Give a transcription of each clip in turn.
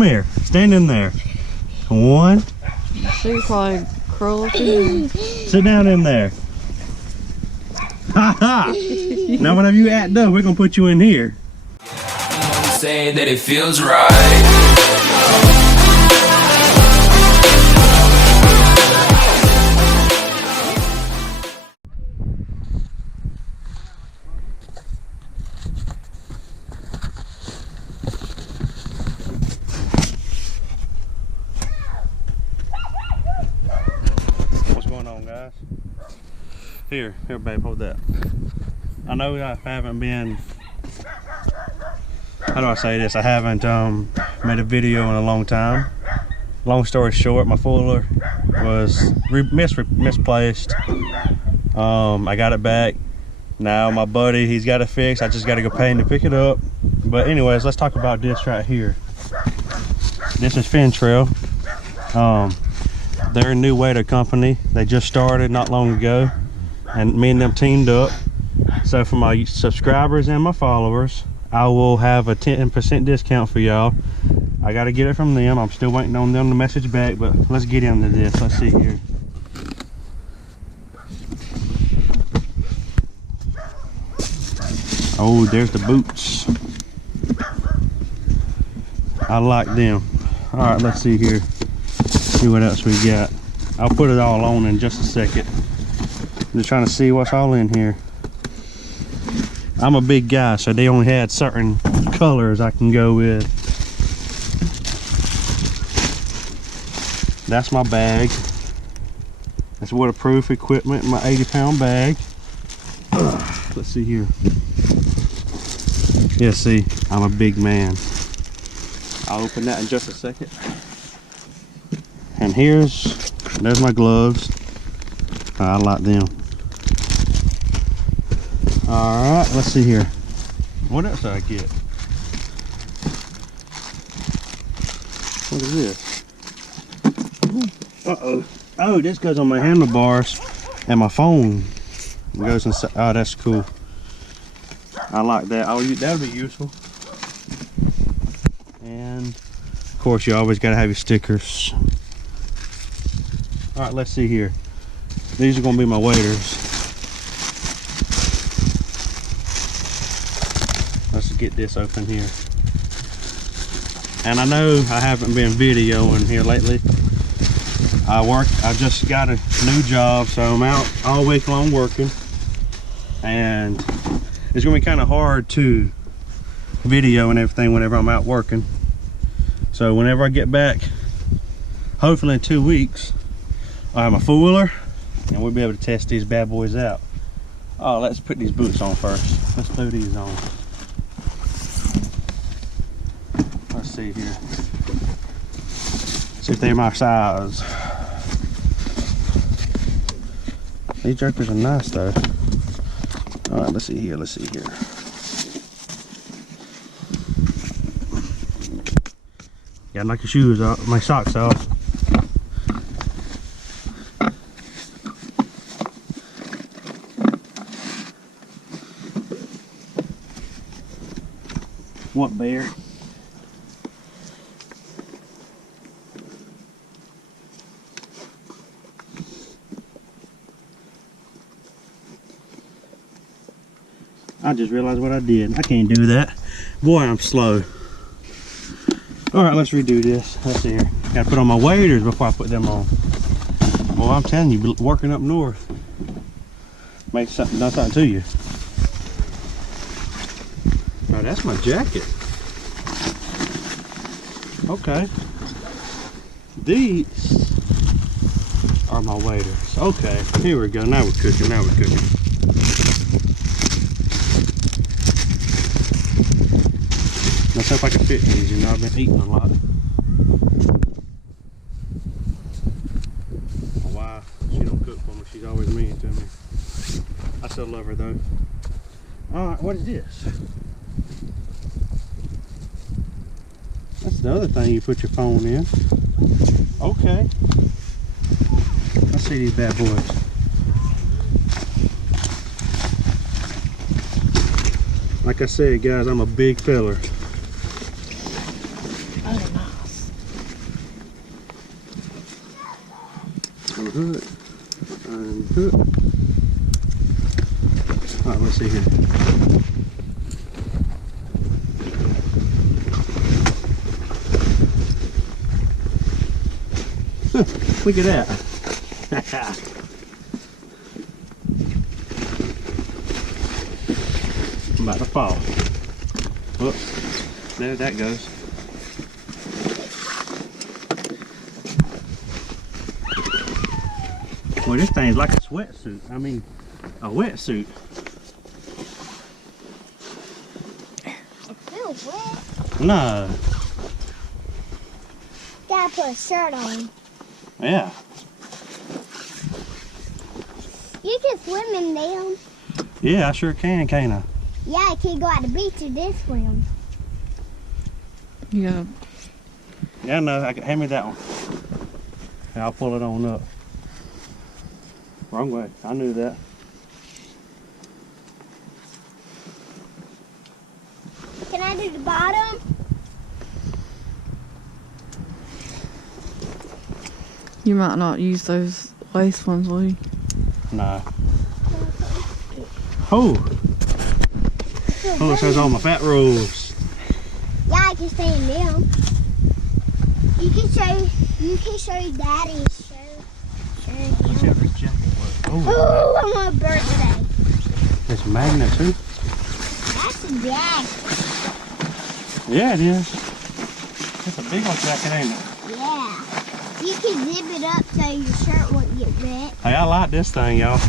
Come here. Stand in there. 1. So you probably curl up in there. Sit down in there. Ha ha! Now whenever you act up, we're gonna put you in here. Say that it feels right. What's going on, guys? Here, babe, hold that. I know I haven't been, how do I say this? I haven't made a video in a long time. Long story short, my fuller was misplaced. I got it back. Now my buddy, he's got it fixed. I just got to go pay him to pick it up. But anyways, let's talk about this right here. This is FinnTrail. They're a new wader company. They just started not long ago, and me and them teamed up. So for my subscribers and my followers, I will have a 10% discount for y'all. I got to get it from them. I'm still waiting on them to message back, but let's get into this. Let's see here. Oh, there's the boots. I like them. All right, let's see here. See what else we got. I'll put it all on in just a second. I'm just trying to see what's all in here. I'm a big guy, so they only had certain colors I can go with. That's my bag. That's waterproof equipment in my 80-pound bag. Let's see here. Yeah, see, I'm a big man. I'll open that in just a second. And there's my gloves. I like them. All right, let's see here. What else did I get? What is this? Uh-oh. Oh, this goes on my handlebars and my phone. It goes inside. Oh, that's cool. I like that. That'll be useful. And of course, you always gotta have your stickers. All right, let's see here. These are gonna be my waders. Let's get this open here. And I know I haven't been videoing here lately. I just got a new job, so I'm out all week long working. And it's gonna be kind of hard to video and everything whenever I'm out working. So whenever I get back, hopefully in 2 weeks, I'll have my four-wheeler and we'll be able to test these bad boys out. Oh, let's put these boots on first. Let's throw these on. Let's see here. See if they're my size. These jerkers are nice though. All right, let's see here. Gotta knock your shoes off, my socks off. What, bear? I just realized what I did. I can't do that. Boy, I'm slow. All right, let's redo this. Let's see here. Gotta put on my waders before I put them on. Well, I'm telling you, working up north makes something, does something to you. Oh, that's my jacket. Okay. These are my waders. Okay, here we go. Now we're cooking. Let's hope I can fit these. You know, I've been eating a lot. My wife, she don't cook for me. She's always mean to me. I still love her though. All right, what is this? That's the other thing you put your phone in. Okay. Let's see these bad boys. Like I said, guys, I'm a big feller. Oh, nice. Unhook. Unhook. Alright, let's see here. Look at that. I'm about to fall. Whoops. There that goes. Well, this thing's like a sweatsuit. I mean, a wetsuit. It feels wet. No. Gotta put a shirt on. Yeah. You can swim in them. Yeah, I sure can, can't I? Yeah, I can't go out the beach or this swim. Yeah. Yeah, no, hand me that one. And I'll pull it on up. Wrong way. I knew that. Can I do the bottom? You might not use those lace ones, will you? No. Oh! Oh, it says all my fat rolls. Yeah, I can stay in them. You can show your daddy's shirt. Let's see how this jacket works. Oh, Oh, I want a birthday. it's a magnet too. That's a jacket. Yeah, it is. It's a big old jacket, ain't it? Yeah. You can zip it up so your shirt won't get wet. Hey, I like this thing, y'all.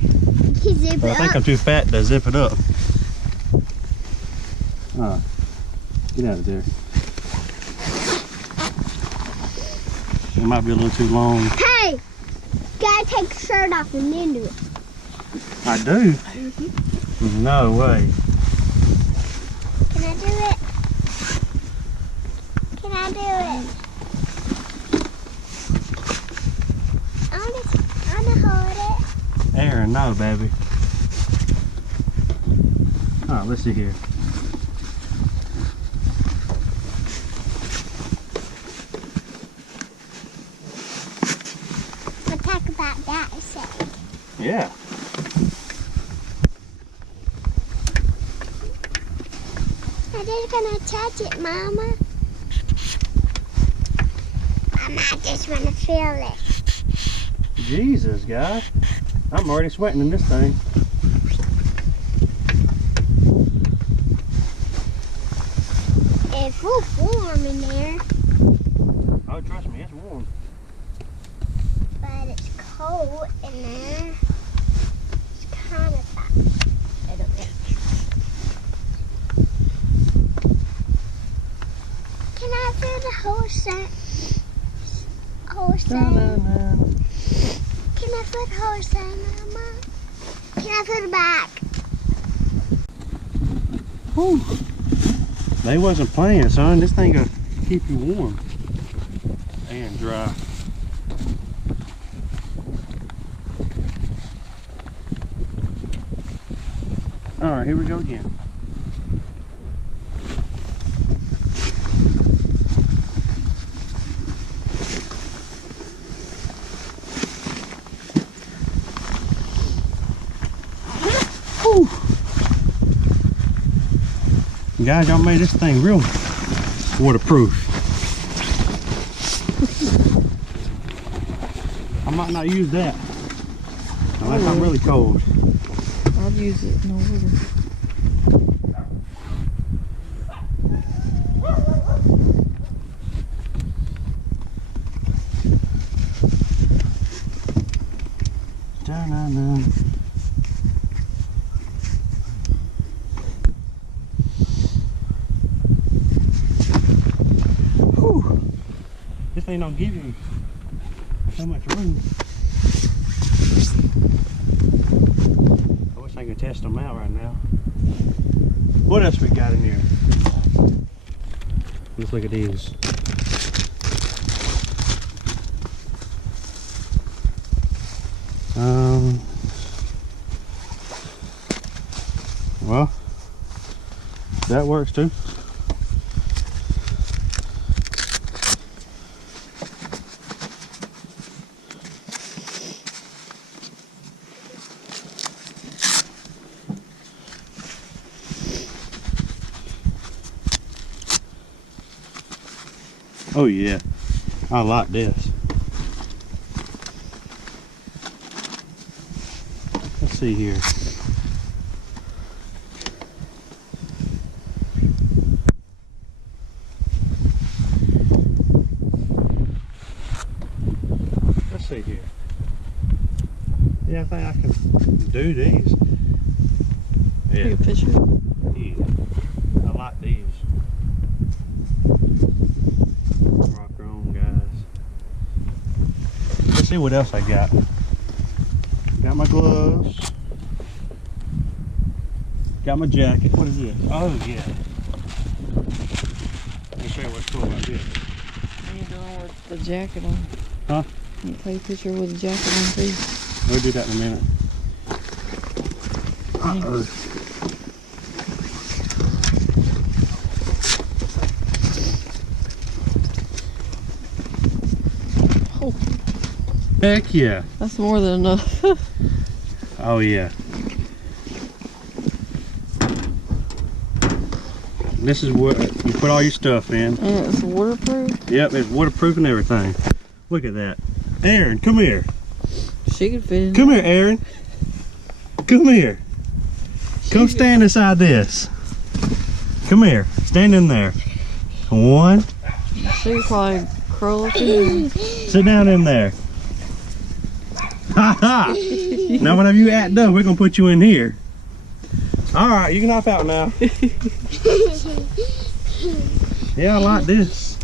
You can zip But I it think up. I'm too fat to zip it up. Get out of there. It might be a little too long. Hey! Gotta take the shirt off and then do it. I do? No way. Can I do it? Can I do it? I wanna hold it. Aaron, no, baby. Alright, let's see here. We'll talk about that a second. Yeah. I'm just gonna touch it, Mama. Mama, I just wanna feel it. Jesus, guys. I'm already sweating in this thing. It's real warm in there, Oh, trust me, it's warm. but it's cold in there. It's kind of hot. A little bit. Can I feel the whole thing? Whole thing? Na-na-na. Can I feel the whole thing, Mama? Can I feel the back? Whew. They wasn't playing, son. This thing gonna keep you warm and dry. All right, here we go again. Whew. Guys, y'all made this thing real waterproof. I might not use that unless I'm really cold. I'd use it in the water. Da-na-na. Whew. This thing don't give you so much room. I wish I could test them out right now. What else we got in here? Let's look at these. Well, that works too. Oh yeah, I like this. Let's see here. Let's see here. Yeah, I think I can do these. Yeah. Take a picture. Yeah. I like these. Rock on, guys. Let's see what else I got. Got my gloves. Got my jacket. What is this? Oh yeah. Let me show you what's cool about this. What are you doing with the jacket on? Huh? Can you take a picture with the jacket on too? We'll do that in a minute. Uh-oh. Oh, Heck yeah. that's more than enough. Oh yeah. This is what you put all your stuff in. And it's waterproof. Yep, it's waterproof and everything. Look at that. Aaron, come here. She could fit in. Come here, Aaron. Come here. Come stand inside this. Come here. Stand in there. One. She could probably curl up in there. Sit down in there. Ha ha. Now whenever you act up, we're gonna put you in here. All right, you can hop out now. Yeah, I like this.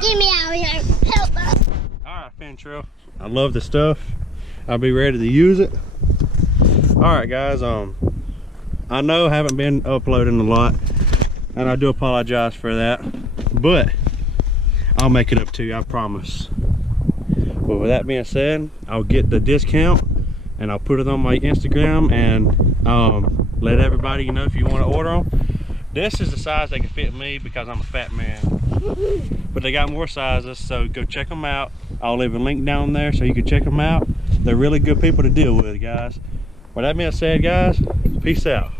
Get me out of here. Help us. All right, FinnTrail. I love the stuff. I'll be ready to use it. All right, guys. I know I haven't been uploading a lot, and I do apologize for that, but I'll make it up to you, I promise. But with that being said, I'll get the discount and I'll put it on my Instagram and let everybody know if you want to order them. This is the size they can fit me because I'm a fat man, but they got more sizes, so go check them out. I'll leave a link down there so you can check them out. They're really good people to deal with, guys. With that being said, guys, peace out.